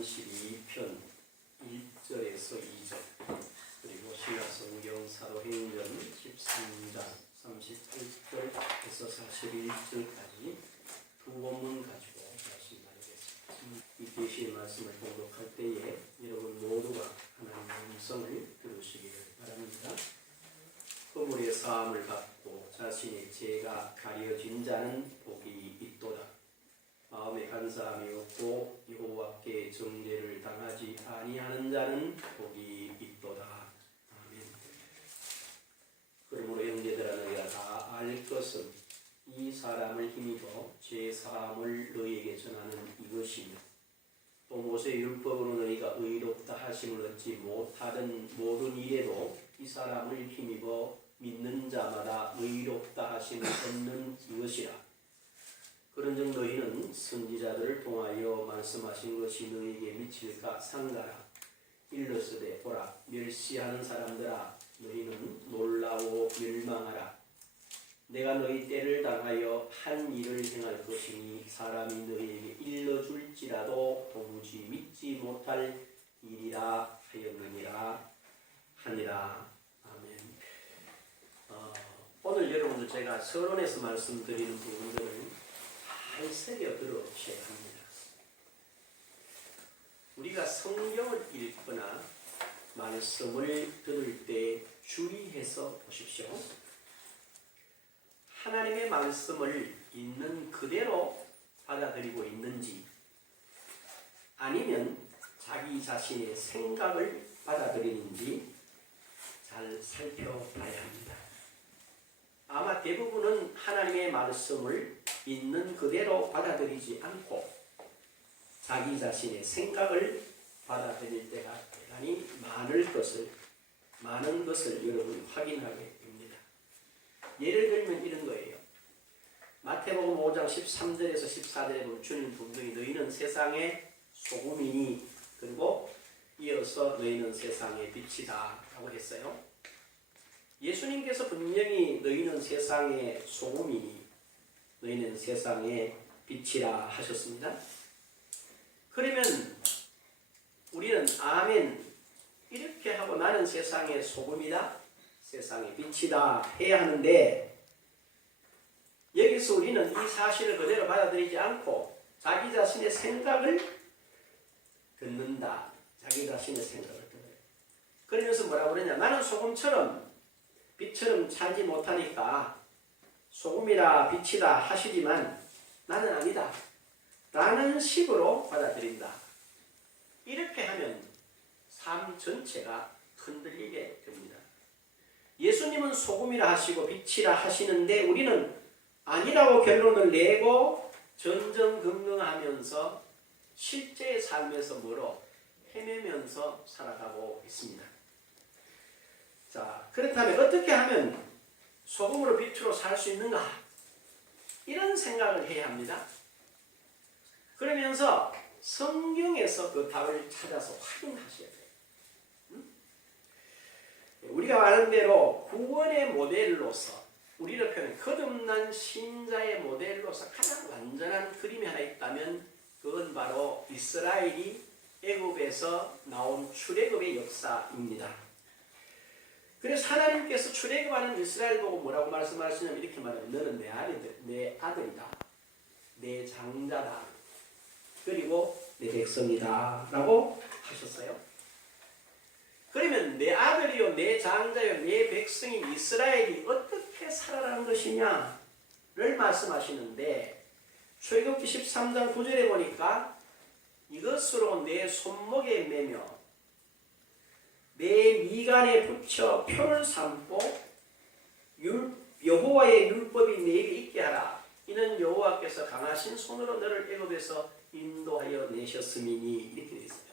32편 1절에서 2절, 그리고 신약성경 사도행전 13장 38절에서 41절까지 두 본문 가지고 말씀 나누겠습니다. 이 계시의 말씀을 공독할 때에 여러분 모두가 하나님의 음성을 들으시기를 바랍니다. 허물의 사함을 받고 자신의 죄가 가려진 자는 복이 있도다. 마음에 간사함이 없고 여호와께 정죄를 당하지 아니하는 자는 복이 있도다. 아멘. 그러므로 형제들아, 너희가 다 알 것은 이 사람을 힘입어 죄 사함을 너희에게 전하는 이것이며, 또 모세 율법으로 너희가 의롭다 하심을 얻지 못하던 모든 일에도 이 사람을 힘입어 믿는 자마다 의롭다 하심을 얻는 이것이라. 그런즉 너희는 선지자들을 통하여 말씀하신 것이 너희에게 미칠까 상가라. 일러스되 보라, 멸시하는 사람들아, 너희는 놀라워 멸망하라. 내가 너희 때를 당하여 한 일을 행할 것이니 사람이 너희에게 일러줄지라도 도무지 믿지 못할 일이라 하였느니라 하니라. 아멘. 오늘 여러분들 제가 서론에서 말씀드리는 부분들을 잘 새겨 들어오셔야 합니다. 우리가 성경을 읽거나 말씀을 들을 때 주의해서 보십시오. 하나님의 말씀을 있는 그대로 받아들이고 있는지, 아니면 자기 자신의 생각을 받아들이는지 잘 살펴봐야 합니다. 아마 대부분은 하나님의 말씀을 있는 그대로 받아들이지 않고 자기 자신의 생각을 받아들일 때가 대단히 많은 것을 여러분이 확인하게 됩니다. 예를 들면 이런 거예요. 마태복음 5장 13절에서 14절에 보면 주님 분명히 너희는 세상의 소금이니, 그리고 이어서 너희는 세상의 빛이다 라고 했어요. 예수님께서 분명히 너희는 세상의 소금이니 너희는 세상의 빛이라 하셨습니다. 그러면 우리는 아멘 이렇게 하고 나는 세상의 소금이다, 세상의 빛이다 해야 하는데, 여기서 우리는 이 사실을 그대로 받아들이지 않고 자기 자신의 생각을 듣는다. 자기 자신의 생각을 듣는다. 그러면서 뭐라고 그러냐, 나는 소금처럼 빛처럼 살지 못하니까 소금이라 빛이다 하시지만 나는 아니다 라는 식으로 받아들인다. 이렇게 하면 삶 전체가 흔들리게 됩니다. 예수님은 소금이라 하시고 빛이라 하시는데 우리는 아니라고 결론을 내고 전전긍긍하면서 실제의 삶에서 멀어 헤매면서 살아가고 있습니다. 자, 그렇다면 어떻게 하면 소금으로 빛으로 살 수 있는가? 이런 생각을 해야 합니다. 그러면서 성경에서 그 답을 찾아서 확인하셔야 돼요. 우리가 아는 대로 구원의 모델로서, 우리를 표현해 거듭난 신자의 모델로서 가장 완전한 그림이 하나 있다면 그건 바로 이스라엘이 애굽에서 나온 출애굽의 역사입니다. 그래서 하나님께서 출애굽하는 이스라엘 보고 뭐라고 말씀하시냐면 이렇게 말하면 너는 내 아들이다, 내 장자다, 그리고 내 백성이다 라고 하셨어요. 그러면 내 아들이요, 내 장자요, 내 백성인 이스라엘이 어떻게 살아가는 것이냐를 말씀하시는데, 출애굽기 13장 9절에 보니까 이것으로 내 손목에 매며 내 미간에 붙여 표를 삼고 여호와의 율법이 내게 있게 하라. 이는 여호와께서 강하신 손으로 너를 애굽에서 인도하여 내셨음이니, 이렇게 되어 있어요.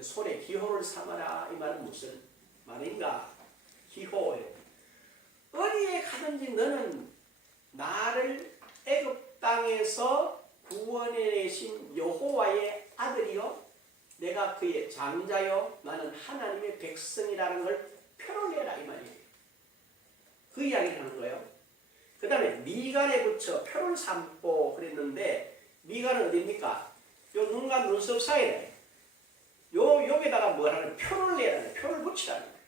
손에 기호를 삼아라. 이 말은 무슨 말인가? 기호예요. 어디에 가든지 너는 나를 애굽 땅에서 구원해내신 여호와의 아들이요, 내가 그의 장자요, 나는 하나님의 백성이라는 걸 표를 내라 이 말이에요. 그 이야기를 하는 거예요. 그 다음에 미간에 붙여 표를 삼고 그랬는데, 미간은 어디입니까? 요 눈과 눈썹 사이에 여기다가 뭐 하는 표를 내라는 표를 붙이라는 거예요.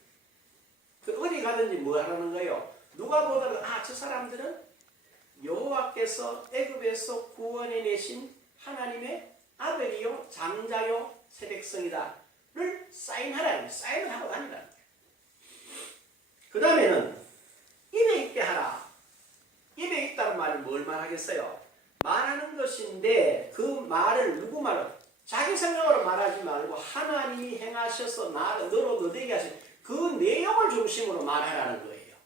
그 어디 가든지 뭐 하라는 거예요. 누가 보더라도 저 사람들은 여호와께서 애굽에서 구원해 내신 하나님의 아들이요 장자요 새 백성이다를 사인하라는 거예요. 사인을 하고 다니라는 거예요. 그 다음에는 입에 있게 하라. 입에 있다는 말이 뭘 말하겠어요? 말하는 것인데 그 말을 누구 말을 자기 생각으로 말하지 말고 하나님이 행하셔서 너로 너되게 하신 그 내용을 중심으로 말하라는 거예요.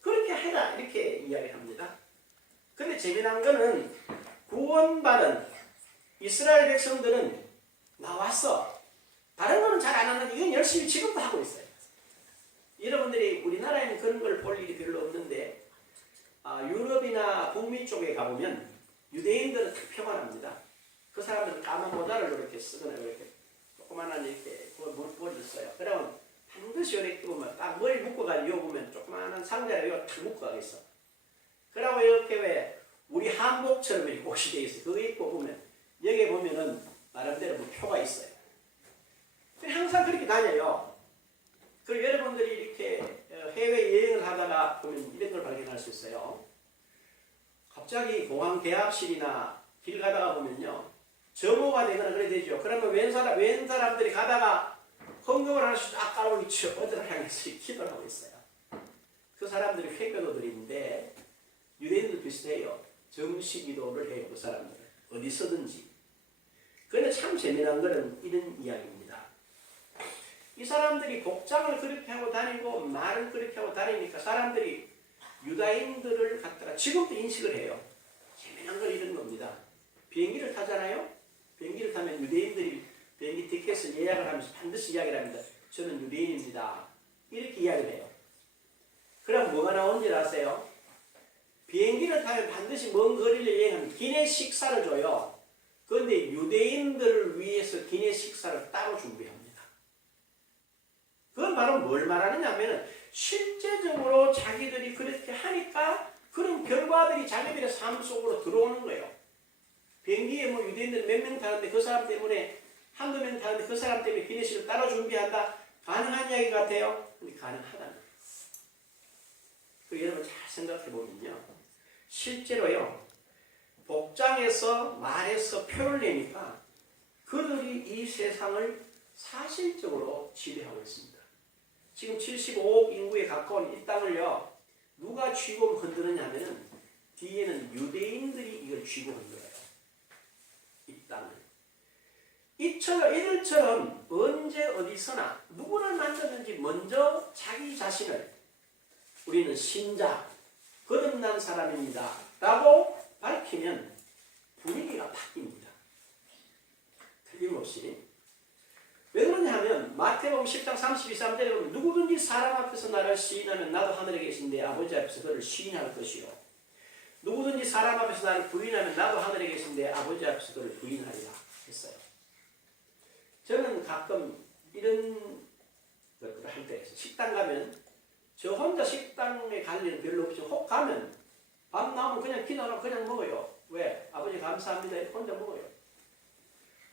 그렇게 해라 이렇게 이야기합니다. 근데 재미난 거는 구원받은 이스라엘 백성들은 나와서 다른 거는 잘 안 하는데 이건 열심히 지금도 하고 있어요. 여러분들이 우리나라에는 그런 걸 볼 일이 별로 없는데 유럽이나 북미 쪽에 가보면 유대인들은 다 평안합니다. 그 사람들은 까만 모자를 이렇게 쓰거나 이렇게 조그만한 이렇게 머리를 써요. 그러면 반드시 이렇게 보면 딱 머리 묶어가지고 요 보면 조그만한 상자를 요 탁 묶어가겠어. 그러고 이렇게 왜 우리 한복처럼 이렇게 옷이 되어 있어요. 그거 입고 보면 여기 보면은 나름대로 뭐 표가 있어요. 항상 그렇게 다녀요. 그리고 여러분들이 이렇게 해외 여행을 하다가 보면 이런 걸 발견할 수 있어요. 갑자기 공항 대합실이나 길 가다가 보면요. 점호가 되거나 그래 되죠. 그러면 웬 사람들이 가다가 헌금을 하나씩 딱 깔고 있죠. 어디를 향해서 기도를 하고 있어요. 그 사람들이 회교도들인데 유대인도 비슷해요. 정식 기도를 해요. 그 사람들은. 어디서든지. 그런데 참 재미난 거는 이런 이야기입니다. 이 사람들이 복장을 그렇게 하고 다니고 말을 그렇게 하고 다니니까 사람들이 유다인들을 갖다가 지금도 인식을 해요. 재미난 건 이런 겁니다. 비행기를 타잖아요. 비행기를 타면 유대인들이 비행기 티켓을 예약을 하면서 반드시 이야기를 합니다. 저는 유대인입니다. 이렇게 이야기를 해요. 그럼 뭐가 나오는지 아세요? 비행기를 타면 반드시 먼 거리를 여행하면 기내식 식사를 줘요. 그런데 유대인들을 위해서 기내식 식사를 따로 준비합니다. 그건 바로 뭘 말하느냐 하면 실제적으로 자기들이 그렇게 하니까 그런 결과들이 자기들의 삶 속으로 들어오는 거예요. 비행기에 뭐 유대인들 몇 명 타는데 그 사람 때문에 한두 명 타는데 그 사람 때문에 기내식을 따로 준비한다. 가능한 이야기 같아요? 근데 가능하다는 거예요. 여러분 잘 생각해 보면요. 실제로요. 복장에서 말에서 표를 내니까 그들이 이 세상을 사실적으로 지배하고 있습니다. 지금 75억 인구에 가까운 이 땅을요. 누가 쥐고 흔드느냐 하면은 뒤에는 유대인들이 이걸 쥐고 흔들어요. 이 땅을. 이들처럼 언제 어디서나 누구를 만났는지 먼저 자기 자신을 우리는 신자, 거듭난 사람입니다. 라고 밝히면 분위기가 바뀝니다. 틀림없이. 왜 그러냐 하면 마태복음 10장 32절에 보면 누구든지 사람 앞에서 나를 시인하면 나도 하늘에 계신데 아버지 앞에서 그를 시인할 것이요. 누구든지 사람 앞에서 나를 부인하면 나도 하늘에 계신데 아버지 앞에서 그를 부인하리라 했어요. 저는 가끔 이런 것들을 할 때 식당 가면 저 혼자 식당에 갈 일은 별로 없죠. 혹 가면 밥 나오면 그냥 기도하고 그냥 먹어요. 왜? 아버지 감사합니다. 이렇게 혼자 먹어요.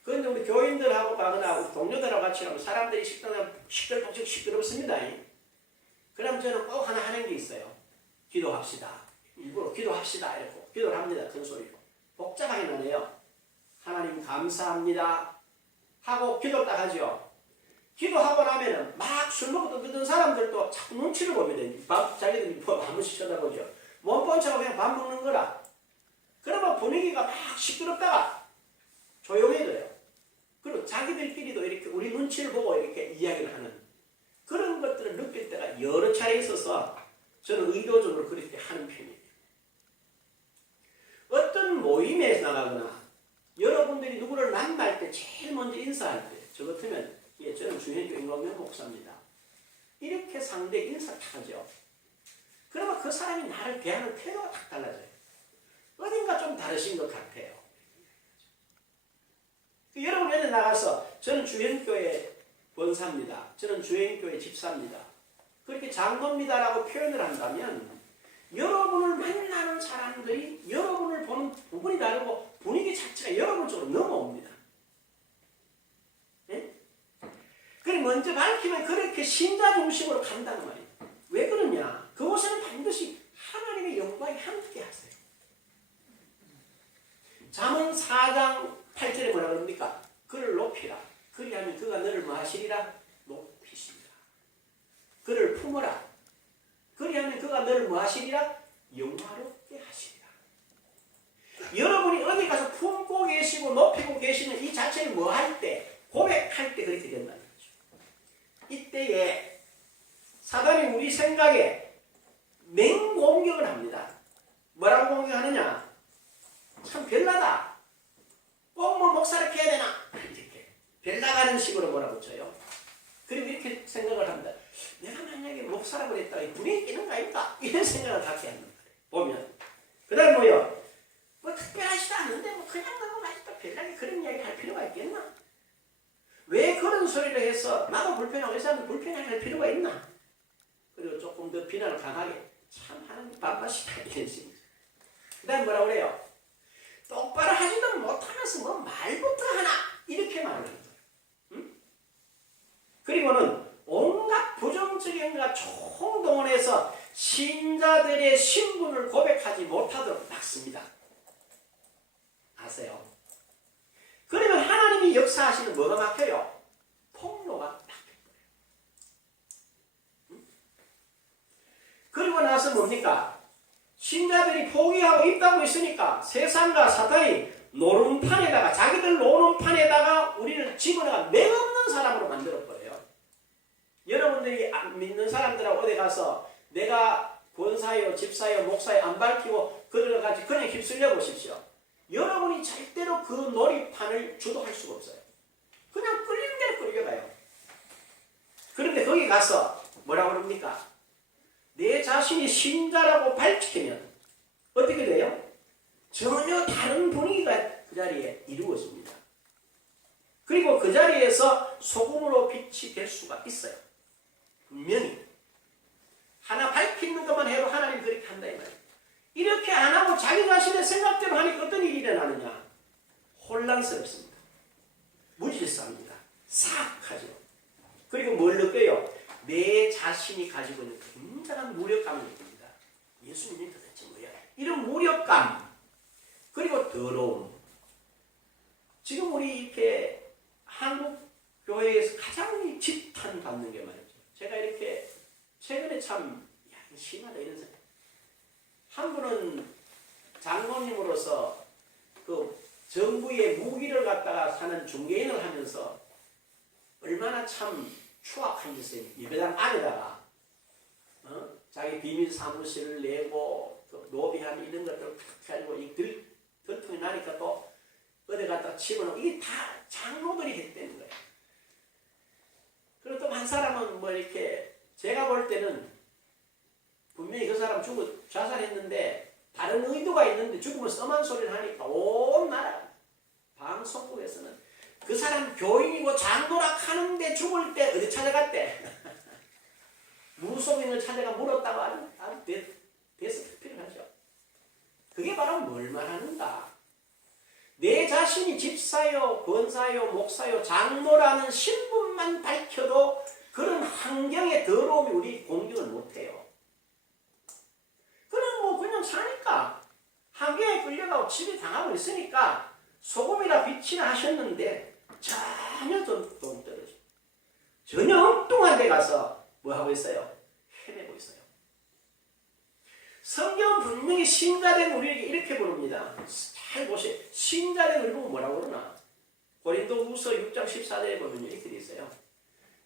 그런데 우리 교인들하고 가거나 우리 동료들하고 같이 가면 사람들이 식당에 시끄럽습니다. 그럼 저는 꼭 하나 하는 게 있어요. 기도합시다. 일부러 기도합시다. 이렇게 기도를 합니다. 큰 소리로. 복잡하긴 하네요. 하나님 감사합니다. 하고 기도 딱 하죠. 기도하고 나면은 막 술 먹고 듣는 사람들도 자꾸 눈치를 봅니다. 자기들이 한 번씩 쳐다보죠. 몸본 척하고 그냥 밥 먹는 거라. 그러면 분위기가 막 시끄럽다가 조용해져요. 그리고 자기들끼리도 이렇게 우리 눈치를 보고 이렇게 이야기를 하는 그런 것들을 느낄 때가 여러 차례 있어서 저는 의도적으로 그렇게 하는 편이에요. 어떤 모임에 나가거나 여러분들이 누구를 만날 때 제일 먼저 인사할 때 저 같으면 저는 주현교 임광명 목사입니다. 이렇게 상대 인사를 하죠. 그러면 그 사람이 나를 대하는 태도가 딱 달라져요. 어딘가 좀 다르신 것 같아요. 여러분 예전에 나가서 저는 주현교회 권사입니다. 저는 주현교회 집사입니다. 그렇게 장로입니다라고 표현을 한다면 여러분을 만나는 사람들이 여러분을 보는 부분이 다르고 분위기 자체가 여러분 쪽으로 넘어옵니다. 이렇게 신자 중심으로 간다는 말이에요. 왜 그러냐? 그곳에는 반드시 하나님의 영광이 함께 하세요. 잠언 4장 8절에 뭐라 그럽니까? 그를 높이라. 그리하면 그가 너를 뭐 하시리라? 높이시리라. 그를 품어라. 그리하면 그가 너를 뭐 하시리라? 영화롭게 하시리라. 여러분이 어디 가서 품고 계시고 높이고 계시는 이 자체를 뭐 할 때, 고백할 때 그렇게 된다는 거죠. 이때에 사단이 우리 생각에 맹공격을 합니다. 뭐라고 공격하느냐? 참 별나다. 꼭 뭐 목사를 해야 되나? 이렇게 별나가는 식으로 몰아붙여요. 그리고 이렇게 생각을 합니다. 내가 만약에 목사라고 그랬다가 분위기 끼는 거 아닙니까? 이런 생각을 갖게 하는 거예요. 보면. 그 다음 뭐요? 뭐 특별하지도 않는데 뭐 그냥 그거 맛있다 별나게 그런 이야기 할 필요가 있겠나? 왜 그런 소리를 해서 나도 불편하고 이 사람도 불편하게 할 필요가 있나? 그리고 조금 더 비난을 강하게 참 하나님 바빠시다 이런 식입니다. 그 다음 뭐라고 그래요? 똑바로 하지도 못하면서 뭐 말부터 하나 이렇게 말을 해요. 응? 그리고는 온갖 부정적인가 총동원해서 신자들의 신분을 고백하지 못하도록 막습니다. 아세요? 그러면 하나님이 역사하시는 뭐가 막혀요? 통로가 막혀버려요. 응? 그리고 나서 뭡니까? 신자들이 포기하고 입다고 있으니까 세상과 사탄이 노름판에다가 자기들 노름판에다가 우리를 집어넣어 맥없는 사람으로 만들어버려요. 여러분들이 안 믿는 사람들하고 어디 가서 내가 권사요, 집사요, 목사요 안 밝히고 그들까지 그냥 휩쓸려 보십시오. 여러분이 절대로 그 놀이판을 주도할 수가 없어요. 그냥 끌리는 대로 끌려가요. 그런데 거기 가서 뭐라고 그럽니까? 내 자신이 신자라고 밝히면 어떻게 돼요? 전혀 다른 분위기가 그 자리에 이루어집니다. 그리고 그 자리에서 소금으로 빛이 될 수가 있어요. 분명히. 하나 밝히는 것만 해도 하나님 그렇게 한다 이 말이에요. 이렇게 안 하고 자기 자신의 생각대로 하니까 어떤 일이 일어나느냐? 혼란스럽습니다. 무질서합니다. 사악하죠. 그리고 뭘 느껴요? 내 자신이 가지고 있는 굉장한 무력감을 느낍니다. 예수님이 도대체 뭐야? 이런 무력감, 그리고 더러움. 지금 우리 이렇게 한국 교회에서 가장 지탄받는 게 말이죠. 제가 이렇게 최근에 참 심하다 이런 생각. 한 분은 장로님으로서 그 정부의 무기를 갖다가 사는 중개인을 하면서 얼마나 참 추악한 짓을 예배당 안에다가 자기 비밀 사무실을 내고 그 노비하는 이런 것들을 탁 가지고 이 들통이 나니까 또 어디 갖다 집어넣고 이게 다 장로들이 했다는 거예요. 그리고 또 한 사람은 뭐 이렇게 제가 볼 때는 분명히 그 사람 자살했는데 다른 의도가 있는데 죽으면 썸한 소리를 하니까 온 나라 방송국에서는 그 사람 교인이고 장로락 하는데 죽을 때 어디 찾아갔대? 무속인을 찾아가 물었다고 아주 데스크필을 하죠. 그게 바로 뭘 말하는가? 내 자신이 집사요, 권사요, 목사요, 장로라는 신분만 밝혀도 그런 환경의 더러움이 우리 공격을 못해요. 그럼 뭐 그냥 사니까 환경에 끌려가고 집에 당하고 있으니까 소금이라 빛이라 하셨는데 전혀 좀 떨어져. 전혀 엉뚱한 데 가서 뭐 하고 있어요? 헤매고 있어요. 성경은 분명히 신자된 우리에게 이렇게 부릅니다. 잘 보세요. 신자된 우리 보고 뭐라고 그러나? 고린도후서 6장 14절에 보면 이렇게 돼 있어요.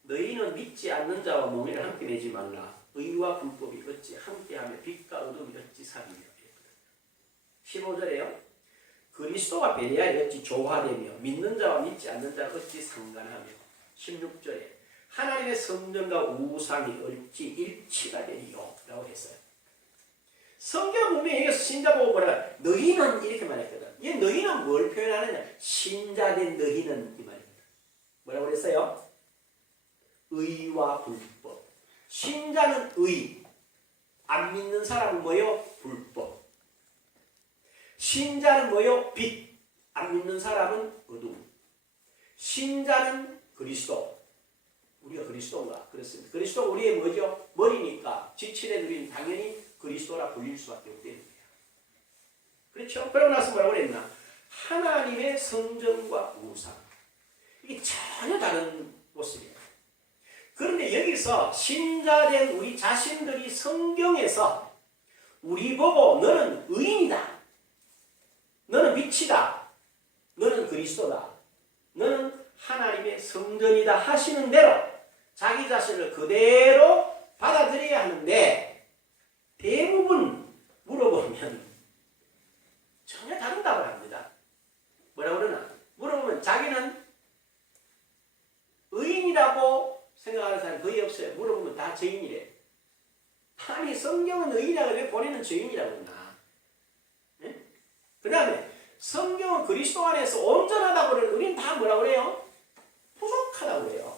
너희는 믿지 않는 자와 몽이를 함께 내지 말라. 의와 불법이 어찌 함께하며 빛과 어둠이 어찌 사귀며. 15절에요. 그리스도가 베레아에 어찌 조화되며 믿는 자와 믿지 않는 자가 어찌 상관하며. 16절에 하나님의 성전과 우상이 어찌 일치가 되리요 라고 했어요. 성경 분명히 여기서 신자 보고 뭐라 너희는 이렇게 말했거든. 이 너희는 뭘 표현하느냐? 신자된 너희는 이 말입니다. 뭐라고 그랬어요? 의와 불법. 신자는 의, 안 믿는 사람은 뭐요? 불법. 신자는 뭐요? 빛, 안 믿는 사람은 어둠. 신자는 그리스도, 우리가 그리스도인가? 그렇습니다. 그리스도가 우리의 뭐죠? 머리니까 지체된 우리는 당연히 그리스도라 불릴 수밖에 없다는 거예요. 그렇죠? 그러고 나서 뭐라고 그랬나? 하나님의 성전과 우상. 이게 전혀 다른 모습이에요. 그런데 여기서 신자된 우리 자신들이 성경에서 우리 보고 너는 의인이다. 너는 빛이다. 너는 그리스도다. 너는 하나님의 성전이다 하시는 대로 자기 자신을 그대로 받아들여야 하는데 대부분 물어보면 전혀 다른 답을 합니다. 뭐라고 그러나? 물어보면 자기는 의인이라고 생각하는 사람이 거의 없어요. 물어보면 다 죄인이래. 아니 성경은 의인이라고 왜 본인은 죄인이라고 했나? 네? 그 다음에 성경은 그리스도 안에서 온전하다고 그러는 우리는 다 뭐라고 그래요? 부족하다고 그래요.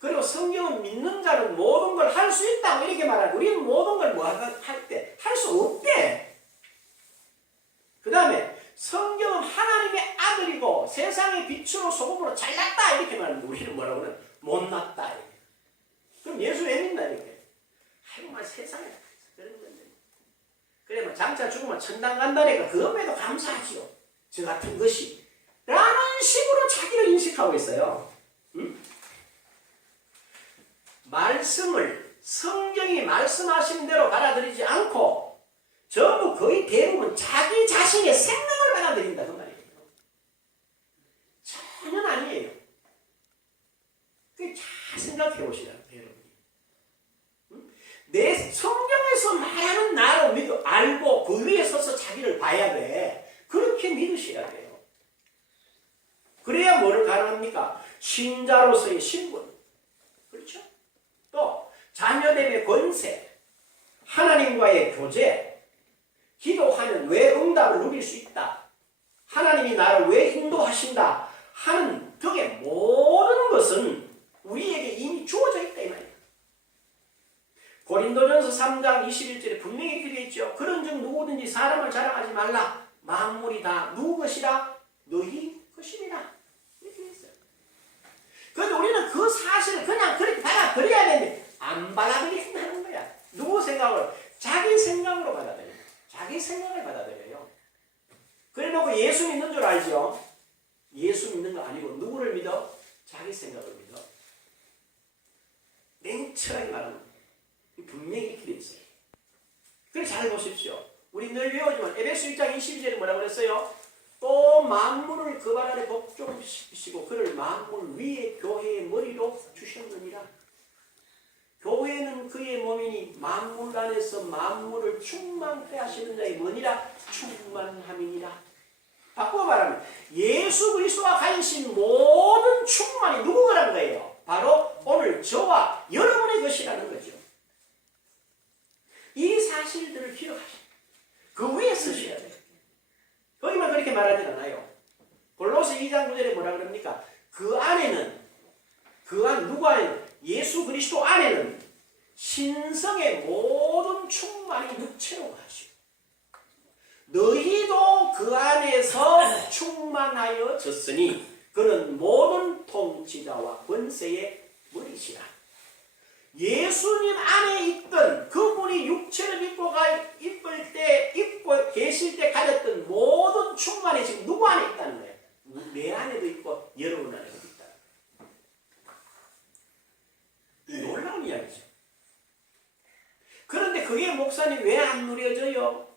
그리고 성경은 믿는 자는 모든 걸 할 수 있다고 이렇게 말하고 우리는 모든 걸 뭐 할 때 할 수 없대. 그 다음에 성경은 하나님의 아들이고 세상의 빛으로 소금으로 잘났다 이렇게 말하는데 우리는 뭐라고 그래? 못났다 이렇게. 그럼 예수 왜 믿나 이렇게? 아이고 막 세상에 그런 건데. 그래 뭐 장차 죽으면 천당 간다니까 그것에도 감사하지요. 저 같은 것이 라는 식으로 자기를 인식하고 있어요. 응? 말씀을 성경이 말씀하신 대로 받아들이지 않고 전부 거의 대부분 자기 자신의 생각을 받아들인다 그 말이에요. 전혀 아니에요. 잘 생각해 보시라고 여러분이. 응? 내 성경에서 말하는 나를 믿어 알고 그 위에 서서 자기를 봐야 돼. 그렇게 믿으셔야 돼요. 그래야 뭐를 가능합니까? 신자로서의 신분. 그렇죠? 또 자녀됨의 권세, 하나님과의 교제, 기도하면 왜 응답을 누릴 수 있다, 하나님이 나를 왜 인도하신다 하는 등의 모든 것은 우리에게 이미 주어져 있다 이 말이에요. 고린도전서 3장 21절에 분명히 되어 있죠. 그런즉 누구든지 사람을 자랑하지 말라. 만물이 다 누구 것이라? 너희 것이니라. 이렇게 했어요. 그런데 우리는 그 사실을 그냥 그렇게 받아들여야 되는데 안 받아들인다는 거야. 누구 생각을? 자기 생각으로 받아들여요. 자기 생각을 받아들여요. 그래 놓고 예수 믿는 줄 알죠? 예수 믿는 거 아니고 누구를 믿어? 자기 생각을 믿어. 냉철하게 말하는 거예요. 분명히 이렇게 되어 있어요. 그래 잘 보십시오. 우리 늘 외우지만 에베소 1장 22절에 뭐라고 그랬어요? 또 만물을 그 발 아래 복종시키시고 그를 만물 위에 교회의 머리로 주셨느니라. 교회는 그의 몸이니 만물 안에서 만물을 충만케 하시는 자의 뭐니라? 충만함이니라. 바꿔 말하면 예수 그리스도와 가지신 모든 충만이 누구 거란 거예요? 바로 오늘 저와 여러분의 것이라는 거죠. 이 사실들을 기억하시고 그 위에 쓰셔야 돼요. 거기만 그렇게 말하지 않아요. 골로새 2장 9절에 뭐라 그럽니까? 그 안에는 누구 안에는? 예수 그리스도 안에는 신성의 모든 충만이 육체로 가시고 너희도 그 안에서 충만하여졌으니 그는 모든 통치자와 권세의 머리시라. 예수님 안에 있던 그분이 육체를 입고 계실 때 가졌던 모든 충만이 지금 누구 안에 있다는 거예요? 내 안에도 있고 여러분 안에도 있다. 놀라운 이야기죠. 그런데 그게 목사님 왜 안 누려져요?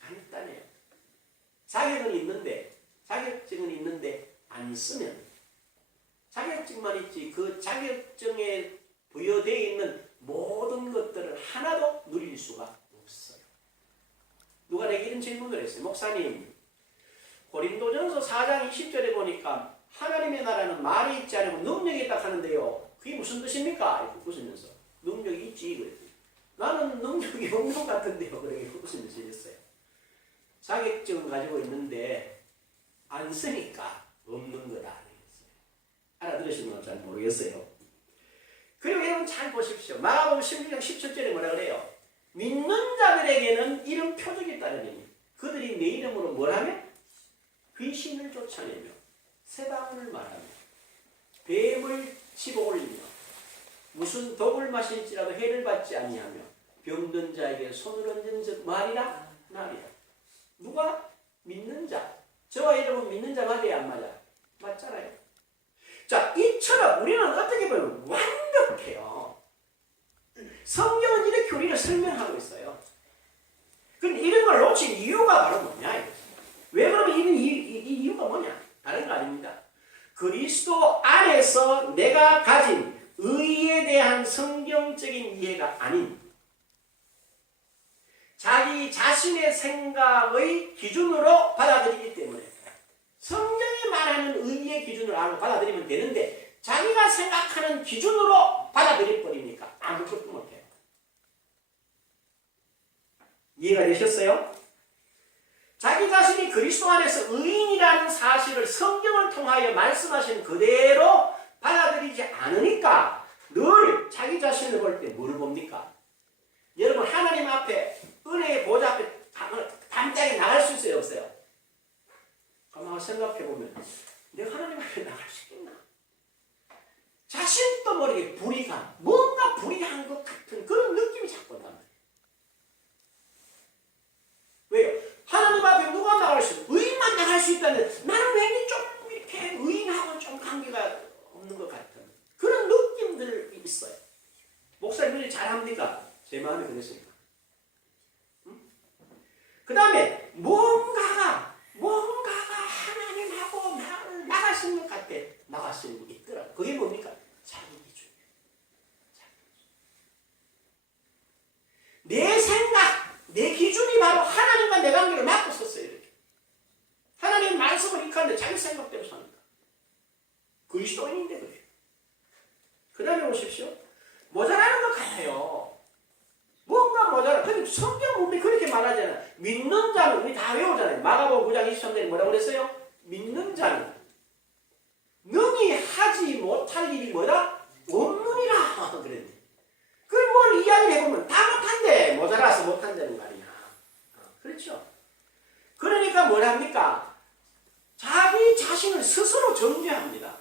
안 있다네요. 자격증은 있는데 안 쓰면 자격증만 있지 그 자격증에 부여되어 있는 모든 것들을 하나도 누릴 수가 없어요. 누가 내게 이런 질문을 했어요. 목사님, 고린도전서 4장 20절에 보니까 하나님의 나라는 말이 있지 않으면 능력이 있다 하는데요. 그게 무슨 뜻입니까? 이렇게 웃으면서. 능력이 있지. 그랬더니 나는 능력이 없는 것 같은데요. 그렇게 웃으면서 이랬어요. 자격증을 가지고 있는데 안 쓰니까 없는 거다. 알아들으시는 건 잘 모르겠어요. 그리고 여러분 잘 보십시오. 마가복음 16장 17절에 뭐라 그래요? 믿는 자들에게는 이런 표적이 있다느니 그들이 내 이름으로 뭘 하며? 귀신을 쫓아내며 새 방언을 말하며 뱀을 집어올리며 무슨 독을 마실지라도 해를 받지 아니하며 병든 자에게 손을 얹은 즉 말이라 말이라. 누가? 믿는 자. 저와 여러분 믿는 자 맞아야 안 맞아? 맞잖아요. 자, 이처럼 우리는 어떻게 보면 완벽해요. 성경은 이렇게 우리를 설명하고 있어요. 근데 이런 걸 놓친 이유가 바로 뭐냐? 왜 그러면 이 이유가 뭐냐? 다른 거 아닙니다. 그리스도 안에서 내가 가진 의에 대한 성경적인 이해가 아닌 자기 자신의 생각의 기준으로 받아들이기 때문에 성경이 말하는 의의 기준을 알고 받아들이면 되는데 자기가 생각하는 기준으로 받아들여버리니까 아무것도 못해요. 이해가 되셨어요? 자기 자신이 그리스도 안에서 의인이라는 사실을 성경을 통하여 말씀하신 그대로 받아들이지 않으니까 늘 자기 자신을 볼 때 뭐를 봅니까? 여러분 하나님 앞에 은혜의 보좌 앞에 담대하게 나갈 수 있어요? 없어요? 가만히 생각해보면 내가 하나님 앞에 나갈 수 있겠나? 자신도 모르게 불의가 뭔가 불의한 것 같은 그런 느낌이 자꾸 온단 말이에요. 왜요? 하나님 앞에 누가 나갈 수 있어? 의인만 나갈 수 있다는데 나는 왠지 좀 이렇게 의인하고 좀 관계가 없는 것 같은 그런 느낌들이 있어요. 목사님들이 잘합니까? 제 마음이 그랬습니다. 그 다음에 뭔가가 하나님하고 나갈 수 있는 것 같아. 나갈 수 있는 게 있더라. 그게 뭡니까? 자기 기준. 내 생각, 내 기준이 바로 하나님과 내 관계를 막고 섰어요. 이렇게. 하나님 말씀을 익하는데 자기 생각대로 삽니다. 그리스도인인데 그래요. 그 다음에 보십시오. 모자라는 것 같아요. 뭔가 모자라. 근데 성경 보면 그렇게 말하잖아요. 믿는 자는 우리 다 외우잖아요. 마가복음 9장 23절에 뭐라고 그랬어요? 믿는 자는 능히 하지 못할 일이 뭐다? 없느니라 그랬네. 그걸 뭘 이야기를 해보면 다 못한데 모자라서 못한다는 거 아니냐. 그렇죠? 그러니까 뭘 합니까? 자기 자신을 스스로 정죄합니다.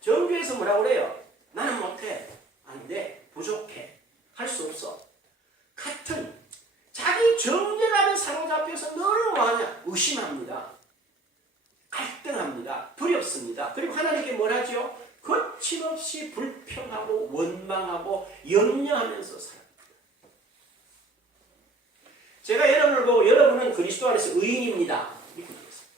정죄해서 뭐라고 그래요? 나는 못해. 안 돼. 부족해. 할 수 없어. 같은 자기 정죄감에 사로잡혀서 늘 뭐하냐? 의심합니다. 갈등합니다. 두렵습니다. 그리고 하나님께 뭘 하죠? 거침없이 불평하고 원망하고 염려하면서 살아갑니다. 제가 여러분을 보고 여러분은 그리스도 안에서 의인입니다. 이렇게 말했습니다.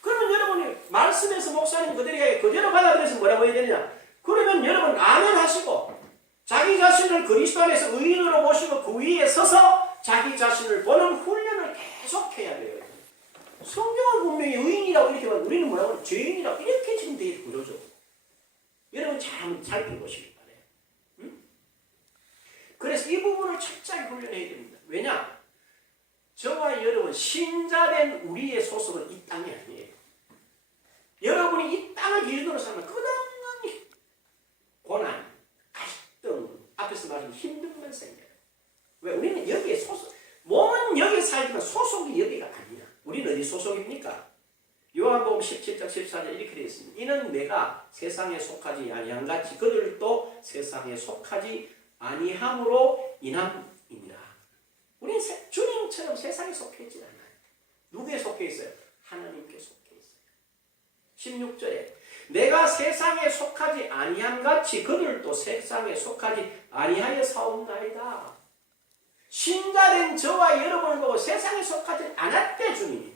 그러면 여러분이 말씀에서 목사님 그대로 받아들여서 뭐라고 해야 되느냐? 그러면 여러분 아멘 하시고 자기 자신을 그리스도 안에서 의인으로 모시고 그 위에 서서 자기 자신을 보는 훈련을 계속해야 돼요. 성경은 분명히 의인이라고 이렇게 말하면 우리는 뭐라고 하면 죄인이라고 이렇게 지금 되어 구조죠. 여러분 잘 한번 살펴보시기 바래요. 응? 그래서 이 부분을 철저히 훈련해야 됩니다. 왜냐? 저와 여러분 신자된 우리의 소속은 이 땅이 아니에요. 여러분이 이 땅을 기준으로 살면 끝없는 고난, 갈등, 앞에서 말한 힘듦만 생겨요. 왜? 우리는 여기에 소속, 몸은 여기에 살지만 소속이 여기가 아니야. 우리는 어디 소속입니까? 요한복음 17장 14절 이렇게 되어 있습니다. 이는 내가 세상에 속하지 아니한 같이 그들도 세상에 속하지 아니함으로 인함이니라. 우리는 주님처럼 세상에 속해 있지 않아요. 누구에 속해 있어요? 하나님께 속해 있어요. 16절에 내가 세상에 속하지 아니함 같이 그들도 세상에 속하지 아니하여 사옵나이다. 신자된 저와 여러분을 보고 세상에 속하지 않았대 주님이.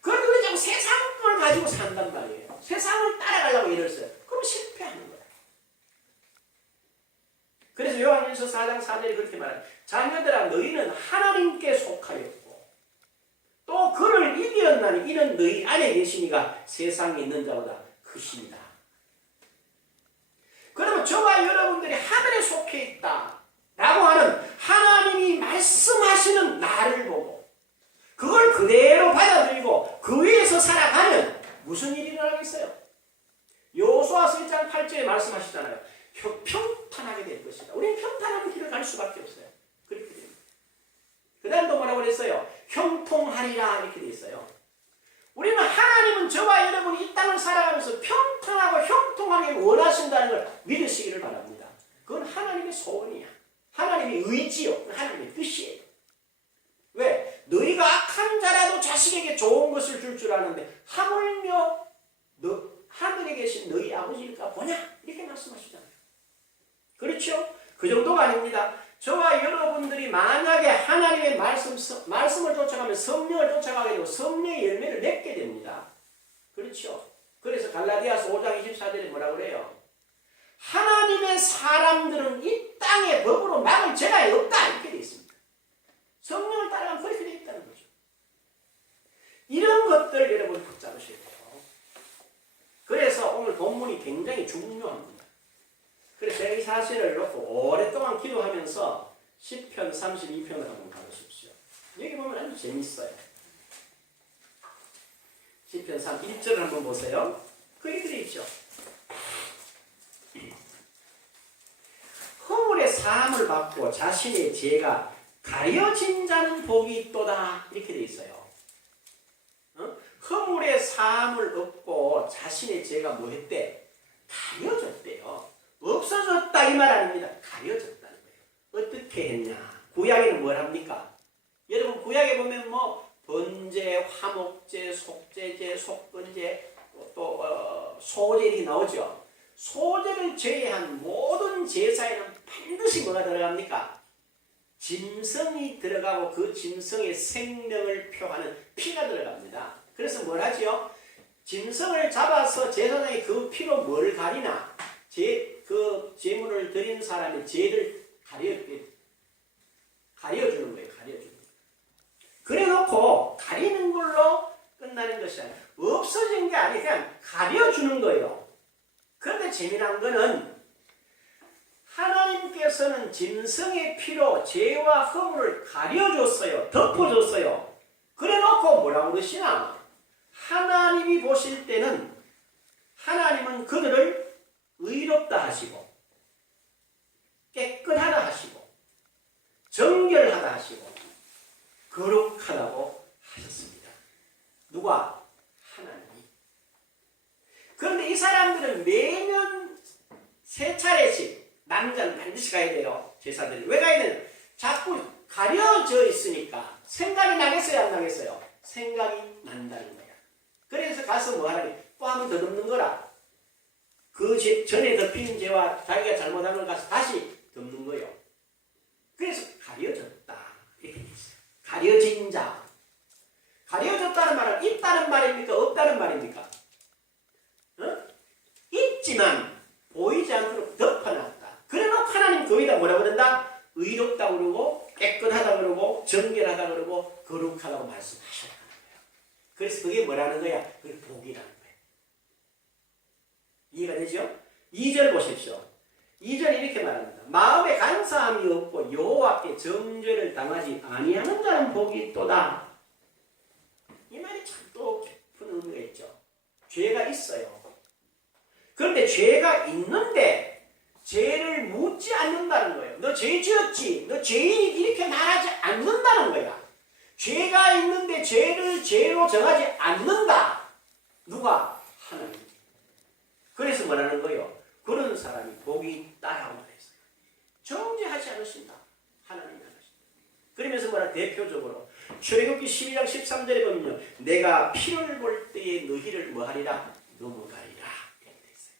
그런데 우리 자꾸 세상을 가지고 산단 말이에요. 세상을 따라가려고 애를 써요. 그럼 실패하는 거예요. 그래서 요한일서 4장 4절에 그렇게 말해요. 자녀들아 너희는 하나님께 속하였고 또 그를 이기었나니 이는 너희 안에 계시니가 세상에 있는 자보다 크십니다. 그러면 저와 여러분들이 하늘에 속해 있다 라고 하는 하나님이 말씀하시는 나를 보고 그걸 그대로 받아들이고 그 위에서 살아가면 무슨 일이 일어나겠어요? 여호수아서 1장 8절에 말씀하시잖아요. 평탄하게 될 것이다. 우리는 평탄한 길을 갈 수밖에 없어요. 그렇게 됩니다. 그 다음 또 뭐라고 그랬어요? 형통하리라 이렇게 돼 있어요. 우리는 하나님은 저와 여러분이 이 땅을 살아가면서 평탄하고 형통하게 원하신다는 걸 믿으시기를 바랍니다. 그건 하나님의 소원이야. 하나님의 의지요. 하나님의 뜻이에요. 왜? 너희가 악한 자라도 자식에게 좋은 것을 줄 줄 아는데 하물며 너 하늘에 계신 너희 아버지일까 보냐? 이렇게 말씀하시잖아요. 그렇죠? 그 정도가 아닙니다. 저와 여러분들이 만약에 하나님의 말씀을 쫓아가면 성령을 쫓아가게 되고 성령의 열매를 맺게 됩니다. 그렇죠? 그래서 갈라디아서 5장 24절에 뭐라 그래요? 하나님의 사람들은 이 땅의 법으로 막을 죄가 없다. 이렇게 되어 있습니다. 성령을 따라가면 그렇게 되어 있다는 거죠. 이런 것들 여러분 붙잡으셔야 돼요. 그래서 오늘 본문이 굉장히 중요합니다. 그래서 제가 이 사실을 놓고 오랫동안 기도하면서 시편 32편을 한번 가보십시오. 여기 보면 아주 재밌어요. 시편 31절을 한번 보세요. 거기 들어있죠. 허물의 사함을 받고 자신의 죄가 가려진 자는 복이 있도다. 이렇게 되어 있어요. 허물의 사함을 얻고 자신의 죄가 뭐 했대? 가려졌대요. 없어졌다 이 말 아닙니다. 가려졌다는 거예요. 어떻게 했냐? 구약에는 뭘 합니까? 여러분 구약에 보면 뭐 번제, 화목제, 속죄제, 속건제, 또 소제이 나오죠. 소제를 제외한 모든 제사에는 반드시 뭐가 들어갑니까? 짐승이 들어가고 그 짐승의 생명을 표하는 피가 들어갑니다. 그래서 뭘 하지요? 짐승을 잡아서 제사장이 그 피로 뭘 가리나? 그 제물을 드린 사람의 죄를 가려주는 거예요. 가려주는 거예요. 그래 놓고 가리는 걸로 끝나는 것이 아니라 없어진 게 아니라 그냥 가려주는 거예요. 그런데 재미난 거는 하나님께서는 짐승의 피로 죄와 허물을 가려줬어요. 덮어줬어요. 그래 놓고 뭐라고 그러시나? 하나님이 보실 때는 하나님은 그들을 의롭다 하시고 깨끗하다 하시고 정결하다 하시고 거룩하다고 하셨습니다. 누가? 하나님이. 그런데 이 사람들은 매년 세 차례씩 남자는 반드시 가야 돼요. 제사들이. 왜 가야 되냐? 자꾸 가려져 있으니까 생각이 나겠어요? 안 나겠어요? 생각이 난다는 거야. 그래서 가서 뭐 하라니? 또 한 번 더 덮는 거라. 그 전에 덮인 죄와 자기가 잘못한 걸 가서 다시 덮는 거예요. 그래서 가려졌다. 이렇게 있어요. 가려진 자. 가려졌다는 말은 있다는 말입니까? 없다는 말입니까? 있지만 보이지 않도록 덮어놨다. 그래놓고 하나님 거기다 뭐라 그런다? 의롭다 그러고 깨끗하다 그러고 정결하다 그러고 거룩하다고 말씀하셨다는 거예요. 그래서 그게 뭐라는 거야? 그게 복이라는 거예요. 이해가 되죠? 2절 보십시오. 2절 이렇게 말합니다. 마음에 간사함이 없고 여호와께 정죄를 당하지 아니하는 자는 복이 있도다. 이 말이 참 또 깊은 의미가 있죠. 죄가 있어요. 그런데 죄가 있는데 죄를 묻지 않는다는 거예요. 너 죄 지었지? 너 죄인이 이렇게 말하지 않는다는 거야. 죄가 있는데 죄를 죄로 정하지 않는다. 누가? 하나님. 그래서 뭐라는 거예요? 그런 사람이 복이 있다라고 말했어요. 정죄하지 않으신다. 하나님이 하신다. 그러면서 뭐라? 대표적으로 출애굽기 12장 13절에 보면요. 내가 피를 볼 때에 너희를 뭐하리라? 넘어가리라. 이렇게 되어 있어요.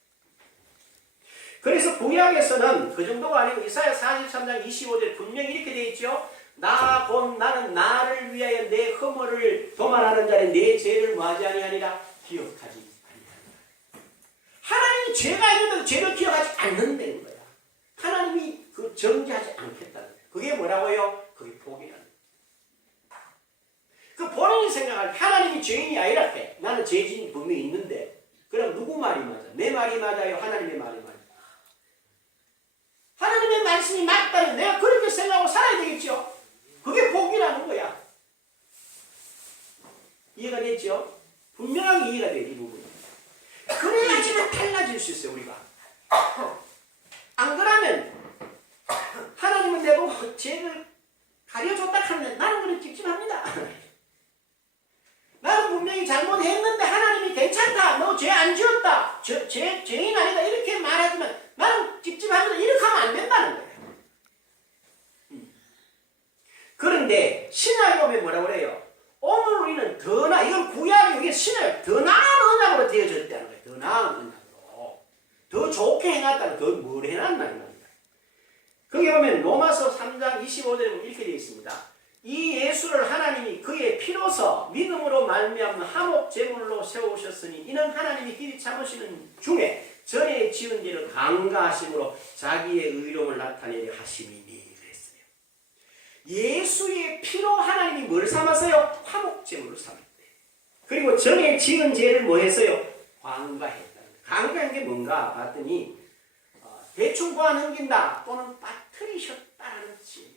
그래서 구약에서는 그 정도가 아니고 이사야 43장 25절에 분명히 이렇게 되어 있죠. 나 곧 나는 나를 위하여 내 허물을 도말하는 자는 내 죄를 뭐하지 아니하니라? 기억하지 아니하니라. 하나님이 죄가 있는데도 죄를 기억하지 않는다는 거야. 하나님이 그 정죄하지 않겠다는 거야. 그게 뭐라고요? 그게 복이라는 거야. 그 본인이 생각할 때 하나님이 죄인이 아니라 때 나는 죄진이 분명히 있는데 그럼 누구 말이 맞아? 내 말이 맞아요? 하나님의 말이 맞아요? 하나님의 말씀이 맞다면 내가 그렇게 생각하고 살아야 되겠죠? 그게 복이라는 거야. 이해가 됐죠? 분명하게 이해가 돼요. 이 부분이. 그래야지만 달라질 수 있어요. 우리가. 안 그러면 하나님은 내보고 죄를 가려줬다 하면 나는 그렇게 직진합니다. 나는 분명히 잘못했는데 하나님이 괜찮다, 너 죄 안 지었다, 죄인 아니다 이렇게 말하지만 나는 찝찝합니다 이렇게 하면 안 된다는 거예요. 그런데 신약에 보면 뭐라고 그래요? 오늘 우리는 이건 구약이 우리 신약이 더 나은 언약으로 되어졌다는 거예요. 더 나은 언약으로. 더 좋게 해놨다는 더 뭘 해놨나는 겁니다. 거기 보면 로마서 3장 25절에 보면 이렇게 되어 있습니다. 이 예수를 하나님이 그의 피로서 믿음으로 말미암는 화목 제물로 세우셨으니 이는 하나님이 길이 참으시는 중에 전에 지은 죄를 강가하심으로 자기의 의로움을 나타내려 하심이니 그랬어요. 예수의 피로 하나님이 뭘 삼았어요? 화목 제물을 삼았대. 그리고 전에 지은 죄를 뭐 했어요? 관가했다. 관가한 게 뭔가 봤더니 대충 고안 넘긴다 또는 빠뜨리셨다는 뜻이에요.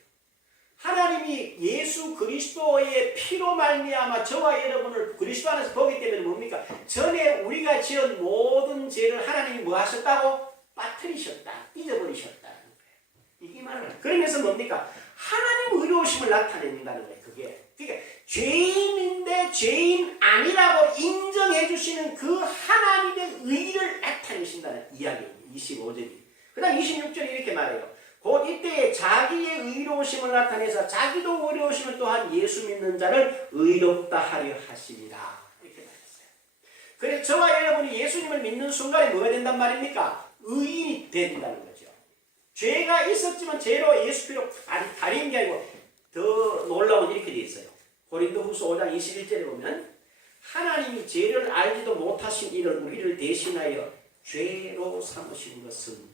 하나님이 예수 그리스도의 피로 말미암아 저와 여러분을 그리스도 안에서 보기 때문에 뭡니까? 전에 우리가 지은 모든 죄를 하나님이 뭐 하셨다고? 빠뜨리셨다. 잊어버리셨다는 거예요. 이게 말은 그러면서 뭡니까? 하나님 의로우심을 나타낸다는 거예요. 그게 죄인인데 죄인 아니라고 인정해 주시는 그 하나님의 의를 나타내신다는 이야기입니다. 25절이. 그 다음 26절에 이렇게 말해요. 곧 이때에 자기의 의로우심을 나타내서 자기도 의로우심을 또한 예수 믿는 자를 의롭다 하려 하십니다. 이렇게 말했어요. 그래서 저와 여러분이 예수님을 믿는 순간에 뭐가 된단 말입니까? 의인이 된다는 거죠. 죄가 있었지만 죄로 예수 피로 가린 게 아니고 더 놀라운 이렇게 되어 있어요. 고린도후서 5장 21절에 보면 하나님이 죄를 알지도 못하신 이를 우리를 대신하여 죄로 삼으신 것은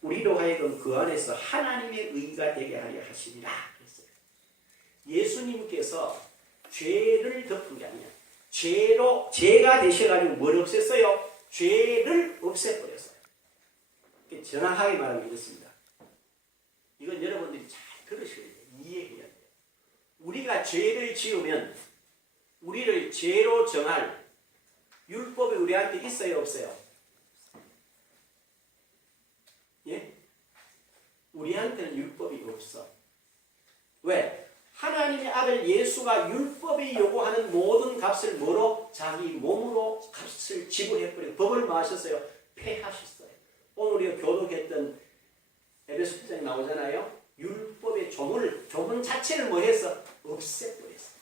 우리로 하여금 그 안에서 하나님의 의가 되게 하려 하시니라 그랬어요. 예수님께서 죄를 덮은 게 아니야. 죄가 되셔가지고 뭘 없앴어요? 죄를 없애버렸어요. 정확하게 말하면 이렇습니다. 이건 여러분들이 잘 들으셔야 돼요. 이해해야 돼요. 우리가 죄를 지으면 우리를 죄로 정할 율법이 우리한테 있어요? 없어요? 예? 우리한테는 율법이 없어. 왜? 하나님의 아들 예수가 율법이 요구하는 모든 값을 뭐로? 자기 몸으로 값을 지불해버리고 법을 뭐 하셨어요? 폐하셨어요. 오늘 우리가 교독했던 에베소 1장에 나오잖아요. 율법의 조문 자체를 뭐 해서? 없애버렸어요.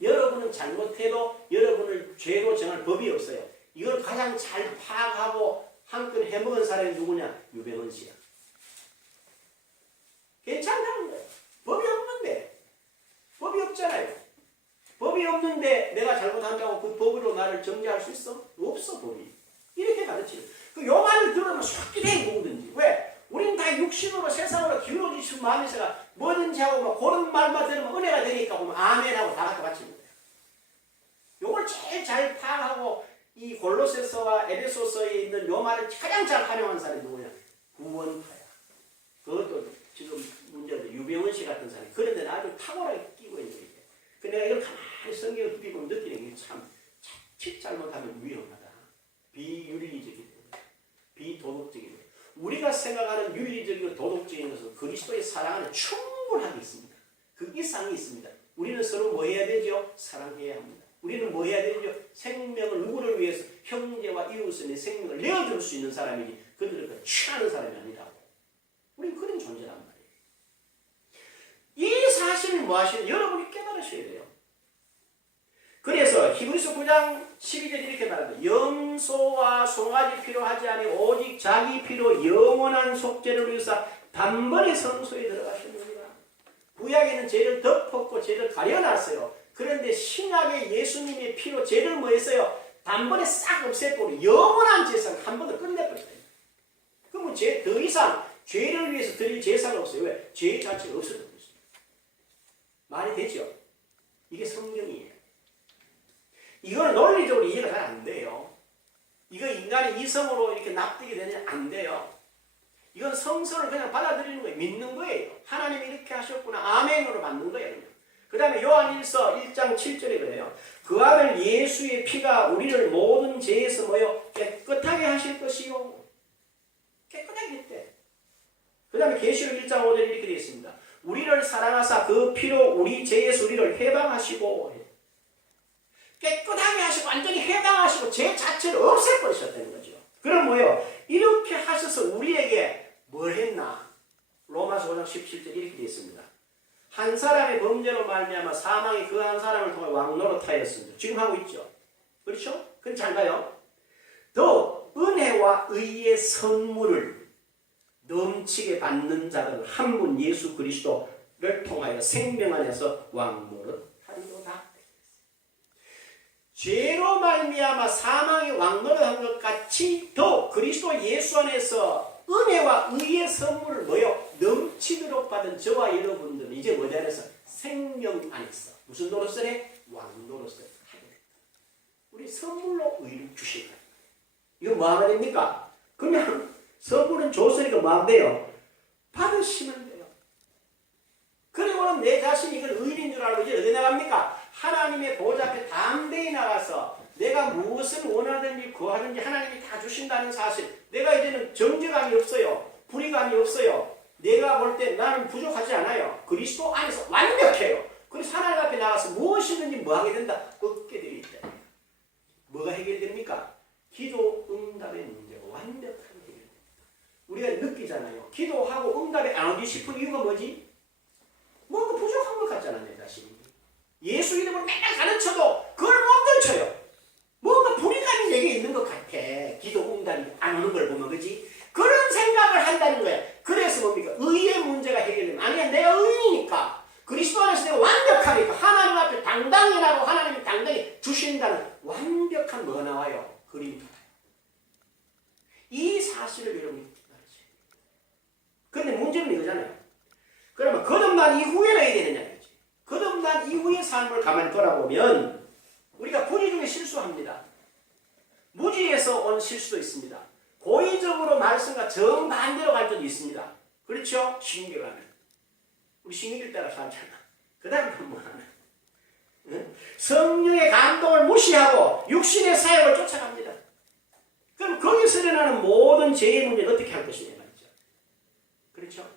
여러분은 잘못해도 여러분을 죄로 정할 법이 없어요. 이걸 가장 잘 파악하고 한 끈 해먹은 사람이 누구냐? 유병헌 씨야. 괜찮다는 거예요. 법이 없는데. 법이 없잖아요. 법이 없는데 내가 잘못한다고 그 법으로 나를 정죄할 수 있어? 없어 법이. 이렇게 가르치는. 요 말을 들으면 속기대에 뭐든지. 왜? 우린 다 육신으로 세상으로 기울어지신 마음에서가 뭐든지 하고 막 그런 말만 들으면 은혜가 되니까 보면 아멘하고 다 갖다 바치는 거예요. 요걸 제일 잘 파악하고 이 골로새서와 에베소서에 있는 요 말을 가장 잘 활용한 사람이 누구냐? 구원파야. 그것도 지금 문제인데 유병헌 씨 같은 사람이 그런 데는 아주 탁월하게 끼고 있는 거예요. 근데 내가 이걸 가만히 성경을 비보면 느끼는 게 참 자칫 잘못하면 위험하다. 비윤리적이다. 비도덕적이다. 우리가 생각하는 윤리적이고 도덕적인 것은 그리스도의 사랑 안에 충분하게 있습니다. 그 이상이 있습니다. 우리는 서로 뭐 해야 되죠? 사랑해야 합니다. 우리는 뭐 해야 되죠? 생명을 누구를 위해서 형제와 이웃의 생명을 내어줄 수 있는 사람이지 그들을 취하는 사람이 아니라고. 우리는 그런 존재란 말이에요. 이 사실을 뭐 하시는 여러분이 깨달으셔야 돼요. 그래서 히브리서 9장 12절 이렇게 말합니다. 염소와 송아지 피로 하지 아니 오직 자기 피로 영원한 속죄를 위해서 단번에 성소에 들어가셨느니라. 구약에는 죄를 덮었고 죄를 가려놨어요. 그런데 신약의 예수님의 피로 죄를 뭐 했어요? 단번에 싹 없애버리고 영원한 제사를 한 번도 끝내버렸어요. 그러면 더 이상 죄를 위해서 드릴 제사가 없어요. 왜? 죄 자체가 없어졌어요. 말이 되죠? 이게 성경이에요. 이걸 논리적으로 이해가 잘 안 돼요. 이거 인간의 이성으로 이렇게 납득이 되냐? 안 돼요. 이건 성서를 그냥 받아들이는 거예요. 믿는 거예요. 하나님이 이렇게 하셨구나. 아멘으로 받는 거예요. 그 다음에 요한일서 1장 7절에 그래요. 그 아들 예수의 피가 우리를 모든 죄에서 뭐요? 깨끗하게 하실 것이요. 깨끗하게 했대. 그 다음에 계시록 1장 5절에 이렇게 되어 있습니다. 우리를 사랑하사 그 피로 우리 죄에서 우리를 해방하시고 깨끗하게 하시고 죄 자체를 없애버리셨다는 거죠. 그럼 뭐예요? 이렇게 하셔서 우리에게 뭘 했나? 로마서 5장 17절 이렇게 되어 있습니다. 한 사람의 범죄로 말미암아 사망이 그 한 사람을 통해 왕노릇하였습니다. 지금 하고 있죠. 그렇죠? 그럼 잘 봐요. 또 은혜와 의의 선물을 넘치게 받는 자는 한 분 예수 그리스도를 통하여 생명 안에서 왕노릇하리로다. 죄로 말미암아 사망이 왕노릇한 것 같이 또 그리스도 예수 안에서 은혜와 의의 선물을 뭐요? 넘치도록 받은 저와 여러분들은 이제 뭐지 안에서? 생명 안에서 무슨 노릇을? 왕노릇을 하게 된다. 우리 선물로 의를 주신다. 이거 뭐 하면 됩니까? 그러면 선물은 줬으니까 뭐 하면 돼요? 받으시면 돼요. 그리고는 내 자신이 이걸 의인인 줄 알고 이제 어디 나갑니까? 하나님의 보좌 앞에 담대히 나가서 내가 무엇을 원하든지 구하든지 하나님이 다 주신다는 사실. 내가 이제는 정죄감이 없어요. 불의감이 없어요. 내가 볼 때 나는 부족하지 않아요. 그리스도 안에서 완벽해요. 그래서 하나님 앞에 나가서 무엇이든지 뭐 하게 된다? 얻게 되어 있다. 뭐가 해결됩니까? 기도 응답의 문제가 완벽하게 해결됩니다. 우리가 느끼잖아요. 기도하고 응답이 안 오지 싶은 이유가 뭐지? 뭔가 부족한 것 같잖아 내 자신이. 예수 이름으로 맨날 가르쳐도 그걸 못 들쳐요. 뭔가 불의감이 내게 있는 것 같아. 기도 응답이 안 오는 걸 보면 그지? 그런 생각을 한다는 거야. 그래서 뭡니까? 의의 문제가 해결되면 아니야 내가 의인이니까 그리스도 안에서 내가 완벽하니까 하나님 앞에 당당히라고 하나님이 당당히 주신다는 완벽한 뭐 나와요? 그림이 나와요. 이 사실을 여러분이 알으셔야 됩니다. 그런데 문제는 이거잖아요. 그러면 거듭난 이후에는 어떻게 되느냐 이거지. 거듭난 이후의 삶을 가만히 돌아보면 우리가 부지 중에 실수합니다. 무지에서 온 실수도 있습니다. 고의적으로 말씀과 정반대로 갈 때도 있습니다. 그렇죠? 신경하면 우리 신경을 따라 살잖아. 그 다음에 뭐 하나? 응? 성령의 감동을 무시하고 육신의 사역을 쫓아갑니다. 그럼 거기서 일어나는 모든 죄의 문제는 어떻게 할 것이냐 말이죠. 그렇죠?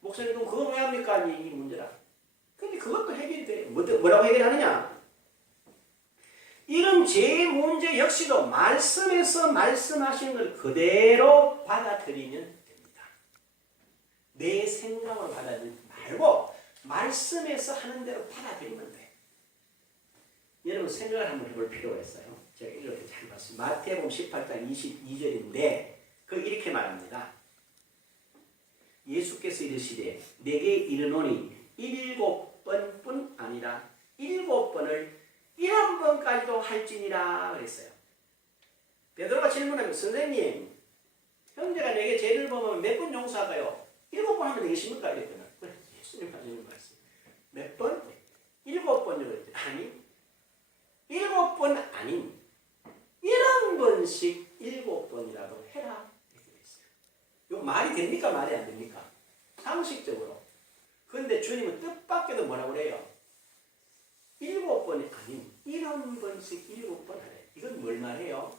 목사님 그럼 그건 왜 합니까? 이 문제라. 근데 그것도 해결이 돼요. 뭐라고 해결하느냐? 이런 죄의 문제 역시도 말씀에서 말씀하시는 걸 그대로 받아들이면 됩니다. 내 생각으로 받아들이지 말고 말씀에서 하는 대로 받아들이면 돼. 여러분 생각을 한번 해볼 필요가 있어요. 제가 이렇게 잘 봤습니다. 마태복음 18장 22절인데 그 이렇게 말합니다. 예수께서 이르시되 내게 이르노니 7번뿐 아니라 7번을 11번까지도 할지니라 그랬어요. 베드로가 질문합니다. 선생님 형제가 내게 죄를 범하면 몇 번 용서할까요? 7번 하면 되겠습니까? 이랬더니 예수님 하시는 말씀 몇 번? 7번이요. 아니 7번 아닌 11번씩 7번이라도 해라 이렇게 됐어요. 이거 말이 됩니까? 말이 안 됩니까? 상식적으로. 그런데 주님은 뜻밖에도 뭐라고 그래요? 7번이 아닌 11번씩 7번 하래. 이건 뭘 말해요?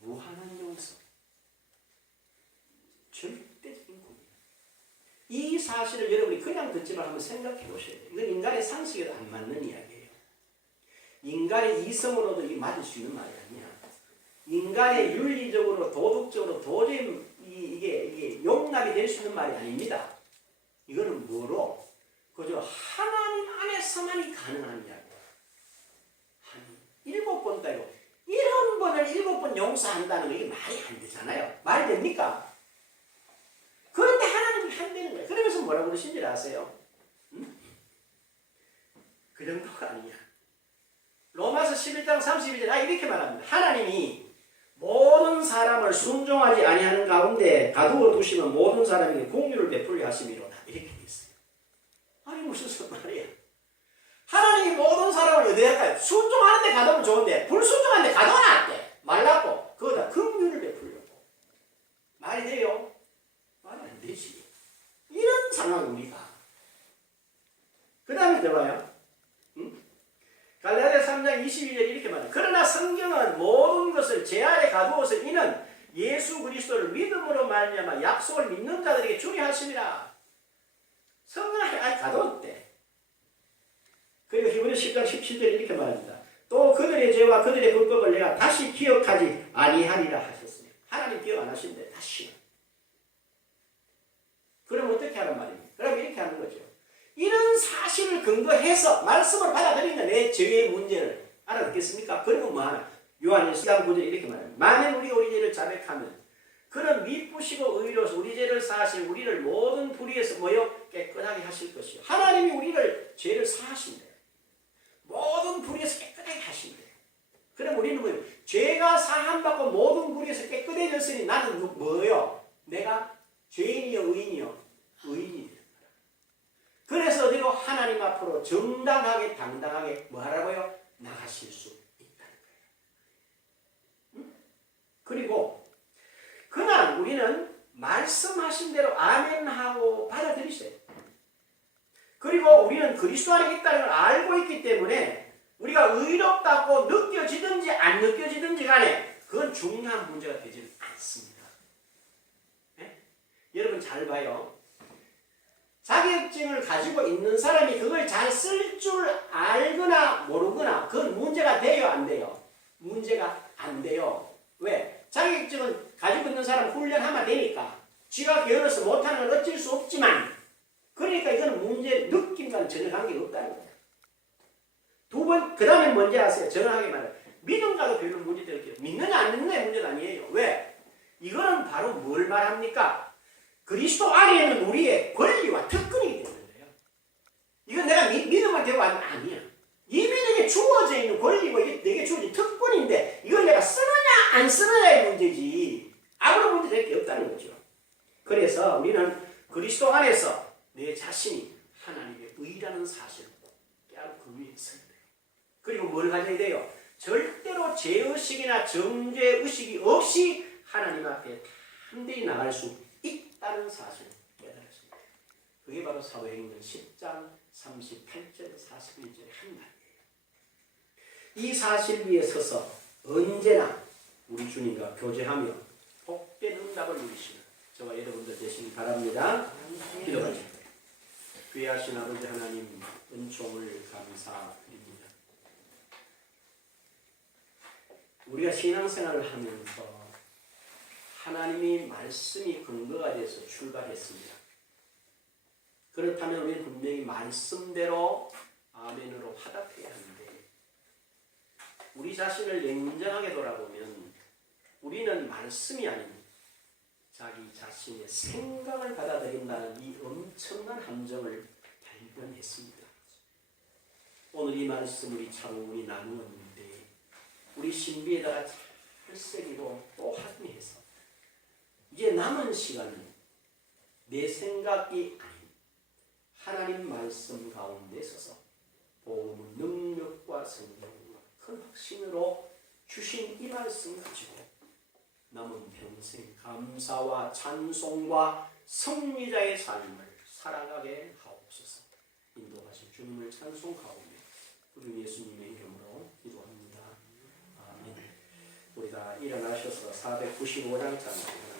무한한 용서. 절대적인 고민. 이 사실을 여러분이 그냥 듣지만 한번 생각해 보셔야 돼요. 이건 인간의 상식에도 안 맞는 이야기예요. 인간의 이성으로도 이게 맞을 수 있는 말이 아니야. 인간의 윤리적으로 도덕적으로 도저히 이게 용납이 될 수 있는 말이 아닙니다. 이거는 뭐로? 그저 하나님 안에서만이 가능한 이야기예요. 7번까지고 1번을 7번 용서한다는 거 이게 말이 안 되잖아요. 말이 됩니까? 그런데 하나님이 한다는 거예요. 그러면서 뭐라고 그러신 줄 아세요? 응? 그 정도가 아니야. 로마서 11장 32절 이렇게 말합니다. 하나님이 모든 사람을 순종하지 아니하는 가운데 가두어 두시면 모든 사람에게 공유를 베풀려 하심이로다. 이렇게 돼 있어요. 아니 무슨 말이야. 하나님이 모든 사람을 어디 할까요? 순종하는 데 가두면 좋은데 불순종하는 데 가둬놨대. 말랐고 그거다 긍휼을 베풀려고. 말이 돼요? 말이 안 되지. 이런 상황 우리가. 그 다음에 들어봐요. 갈라디아 3장 22절 이렇게 말해요. 그러나 성경은 모든 것을 제 아래 가두어서 이는 예수 그리스도를 믿음으로 말미암아 약속을 믿는 자들에게 주게 하심이라. 성경 아래 가두었대. 그리고 히브리 10장 17절 이렇게 말합니다. 또 그들의 그들의 죄와 그들의 불법을 내가 다시 기억하지 아니하리라 하셨으니 하나님 기억 안 하신대 다시. 그럼 어떻게 하란 말입니까? 그럼 이렇게 하는 거죠. 이런 사실을 근거해서 말씀을 받아들이는 내 죄의 문제를 알아듣겠습니까? 그러면 뭐하나? 요한일서 4장 9절에 이렇게 말합니다. 만일 우리 죄를 자백하면 그는 미쁘시고 의로서 우리 죄를 사하신 우리를 모든 불의에서 모여 깨끗하게 하실 것이요. 하나님이 우리를 죄를 사하신대. 모든 불의에서 깨끗하게 하신대. 그럼 우리는 뭐예요? 죄가 사함받고 모든 불의에서 깨끗해졌으니 나는 뭐예요? 내가 죄인이요 의인이요? 의인이 되는 거야. 그래서 어디로 하나님 앞으로 정당하게 당당하게 뭐하라고요? 나가실 수 있다는 거예요. 응? 그리고 그날 우리는 말씀하신 대로 아멘하고 받아들이세요. 그리고 우리는 그리스도 안에 있다는 걸 알고 있기 때문에 우리가 의롭다고 느껴지든지 안 느껴지든지 간에 그건 중요한 문제가 되지 않습니다. 네? 여러분 잘 봐요. 자격증을 가지고 있는 사람이 그걸 잘 쓸 줄 알거나 모르거나 그건 문제가 돼요 안 돼요? 문제가 안 돼요. 왜? 자격증은 가지고 있는 사람 훈련하면 되니까 지가 게을러서 못하는 건 어쩔 수 없지만 그러니까 이건 문제 느낌과는 전혀 관계가 없다는 거예요. 두 번, 그 다음에 뭔지 아세요? 정확하게 말해요. 믿음과도 별로 문제가 없어요. 믿느냐 안 믿느냐의 문제가 아니에요. 왜? 이거는 바로 뭘 말합니까? 그리스도 안에 있는 우리의 권리와 특권이기 때문에요. 이건 내가 믿음을 대고 아니야. 이미 내게 주어져 있는 권리고 이게 내게 주어진 특권인데 이걸 내가 쓰느냐 안 쓰느냐의 문제지 아무런 문제 될 게 없다는 거죠. 그래서 우리는 그리스도 안에서 내 자신이 하나님의 의라는 사실을 깨알고 그 위에 서야 돼요. 그리고 뭘 가져야 돼요? 절대로 죄의식이나 정죄의식이 없이 하나님 앞에 담대히 나갈 수 있다는 사실을 깨달았습니다. 그게 바로 사도행전 10장 38절 41절의 한 말이에요. 이 사실 위에 서서 언제나 우리 주님과 교제하며 복된 응답을 누리시는 저와 여러분들 되시기 바랍니다. 기도하십시오. 귀하신 아버지 하나님 은총을 감사드립니다. 우리가 신앙생활을 하면서 하나님이 말씀이 근거가 돼서 출발했습니다. 그렇다면 우리는 분명히 말씀대로 아멘으로 화답해야 하는데 우리 자신을 냉정하게 돌아보면 우리는 말씀이 아닌 자기 자신의 생각을 받아들인다는 이 엄청난 함정을 발견했습니다. 오늘 이 말씀을 차분히 나누었는데 우리 신비에다가 잘 새기고 또 합리해서 이제 남은 시간은 내 생각이 아닌 하나님 말씀 가운데 서서 복음의 능력과 성령과 큰 확신으로 주신 이 말씀 가지고 남은 평생 감사와 찬송과 승리자의 삶을 살아가게 하옵소서. 인도하신 주님을 찬송하오며 우리 예수님의 이름으로 기도합니다. 아멘. 우리 다 일어나셔서 495장 찬송합니다.